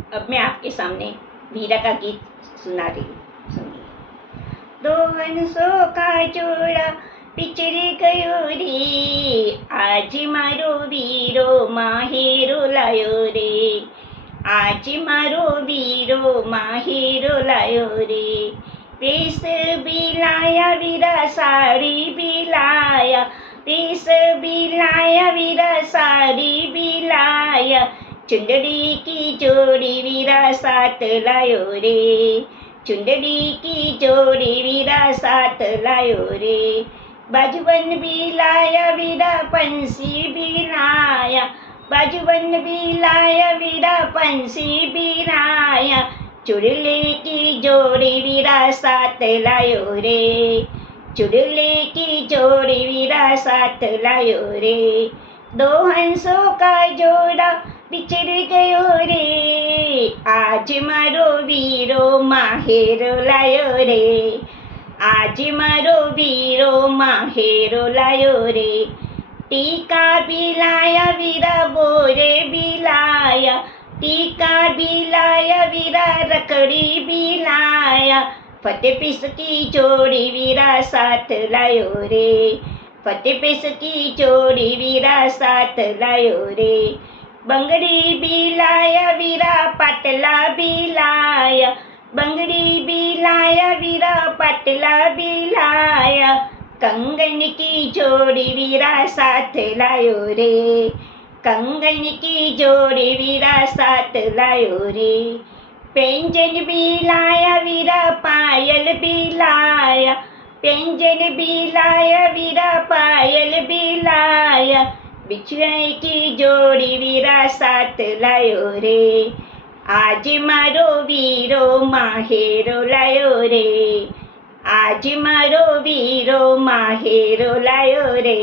अब मैं आपके सामने वीरा का गीत सुना रही हूँ, सुनिए। दो हंसों का जोड़ा पिचरे गयो रे, आज मारो वीरो माहेरो लायो रे, आज मारो वीरो माहेरो लायो रे। वेश बिलाया वीरा साड़ी बिलाया, वेश बिलाया वीरा साड़ी बिलाया, चुंदड़ी की जोड़ी वीरा साथ लायो रे, चुंदड़ी की जोड़ी वीरा साथ लायो रे। बाजूबन भी लाया वीरा पंछी भी लाया, बाजूबन भी लाया वीरा पंछी भी लाया, चुड़ले की जोड़ी वीरा साथ लायो रे, चुड़ले की जोड़ी वीरा साथ लायो रे। दो हंसों का जोड़ा बिछड़ गयो रे, आज मारो वीरो माहेरो लायो रे, आज मारो वीरो माहेरो लायो रे। टीका भी लाया वीरा बोरे भी लाया, टीका भी लाया वीरा रकड़ी भी लाया, फतेह पीस की जोड़ी वीरा साथ लायो रे, फतेह पीस की जोड़ी वीरा साथ लायो रे। बंगड़ी भी लाया वीरा पाटला भी लाया, बंगड़ी भी लाया वीरा पाटला भी लाया, कंगन की जोड़ी वीरा साथ लायो रे, कंगन की जोड़ी वीरा साथ लायो रे। पेंजन भी लाया वीरा पायल भी लाया, पेंजन भी लाया वीरा पायल भी लाया, बिछुए की जोड़ी वीरा साथ लायो रे, आज मारो वीरो माहेरो लायो रे, आज मारो वीरो माहेरो लायो रे।